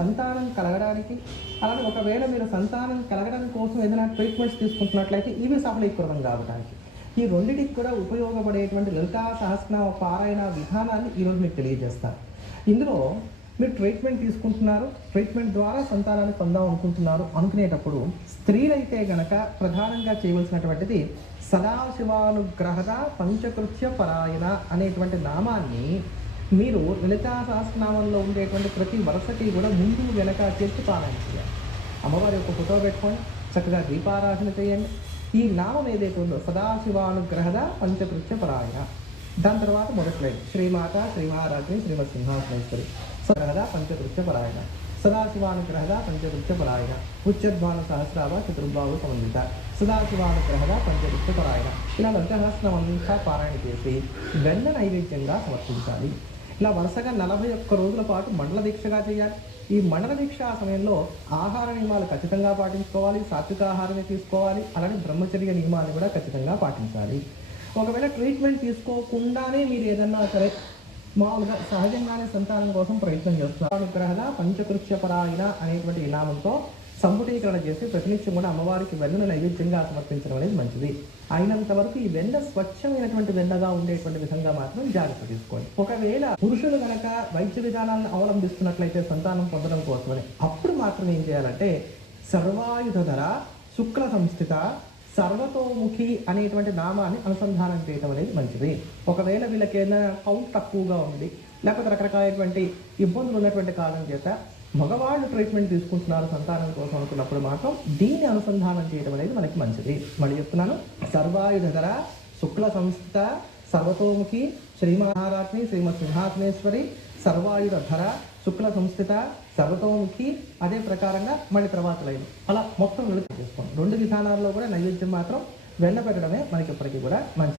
సంతానం కలగడానికి అలానే ఒకవేళ మీరు సంతానం కలగడం కోసం ఏదైనా ట్రీట్మెంట్స్ తీసుకుంటున్నట్లయితే ఇవి సఫలీకృతం కావడానికి ఈ రెండింటికి కూడా ఉపయోగపడేటువంటి లలితా సహస్రనామ పారాయణ విధానాన్ని ఈరోజు మీకు తెలియజేస్తారు. ఇందులో మీరు ట్రీట్మెంట్ తీసుకుంటున్నారు, ట్రీట్మెంట్ ద్వారా సంతానాన్ని పొందాం అనుకునేటప్పుడు స్త్రీలైతే గనక ప్రధానంగా చేయవలసినటువంటిది సదాశివానుగ్రహద పంచకృత్య పరాయణ అనేటువంటి నామాన్ని మీరు లలితా సహస్రనామంలో ఉండేటువంటి ప్రతి వరుసకి కూడా ముందు వెనక చేసి పారాయణ చేయాలి. అమ్మవారి యొక్క ఫోటో పెట్టుకొని చక్కగా దీపారాధన చేయండి. ఈ నామం ఏదైతే ఉందో సదాశివానుగ్రహద పంచకృత్య పరాయణ, దాని తర్వాత మొదట్లేదు శ్రీమాత శ్రీమహారాజ్ని శ్రీమత్ సింహాసనేశ్వరి సదహద పంచకృత్య పరాయణ, సదాశివానుగ్రహద పంచకృత్య పరాయణ, ఉచ్చద్వాన సహస్రావ చతుర్భావ సమన్విత, సదాశివానుగ్రహద పంచకృత్య పరాయణ. ఇలా లలితసహస్రనామంతా పారాయణ చేసి వెన్న నైవేద్యంగా సమర్పించాలి. ఇలా వరుసగా 41 రోజుల పాటు మండల దీక్షగా చేయాలి. ఈ మండల దీక్ష సమయంలో ఆహార నియమాలు ఖచ్చితంగా పాటించుకోవాలి, సాత్విక ఆహారమే తీసుకోవాలి, అలానే బ్రహ్మచర్య నియమాలు కూడా ఖచ్చితంగా పాటించాలి. ఒకవేళ ట్రీట్మెంట్ తీసుకోకుండానే మీరు ఏదన్నా సరే మామూలుగా సహజంగానే సంతానం కోసం ప్రయత్నం చేస్తున్నారు, అనుగ్రహద పంచకృత్య పరాయణ అనేటువంటి నామంతో సంపుటీకరణ చేసి ప్రతినిత్యం కూడా అమ్మవారికి వెన్నను నైవేద్యంగా సమర్పించడం అనేది మంచిది. అయినంత వరకు ఈ వెన్న స్వచ్ఛమైనటువంటి వెన్నగా ఉండేటువంటి విధంగా మాత్రం జాగ్రత్త తీసుకోండి. ఒకవేళ పురుషులు కనుక వైద్య విధానాలను అవలంబిస్తున్నట్లయితే సంతానం పొందడం కోసమని అప్పుడు మాత్రం ఏం చేయాలంటే సర్వాయుధర శుక్ల సంస్థిత సర్వతోముఖి అనేటువంటి నామాన్ని అనుసంధానం చేయడం అనేది మంచిది. ఒకవేళ వీళ్ళకి ఏదైనా కౌంట్ తక్కువగా ఉంది, లేకపోతే రకరకాలైనటువంటి ఇబ్బందులు ఉన్నటువంటి కారణం చేత మగవాళ్ళు ట్రీట్మెంట్ తీసుకుంటున్నారు సంతానం కోసం అనుకున్నప్పుడు మాత్రం దీన్ని అనుసంధానం చేయడం అనేది మనకి మంచిది. మళ్ళీ చెప్తున్నాను, సర్వాయుధర శుక్ల సంస్థిత సర్వతోముఖి శ్రీమహారాజ్ని శ్రీమత్ సింహాసనేశ్వరి సర్వాయుధర శుక్ల సంస్థిత సర్వతోముఖి, అదే ప్రకారంగా మళ్ళీ తర్వాత లైన్ అలా మొత్తం వెళుతూ చేసుకోండి. 2 విధానాల్లో కూడా నైవేద్యం మాత్రం వెన్న పెట్టడమే మనకి ఎప్పటికీ కూడా మంచిది.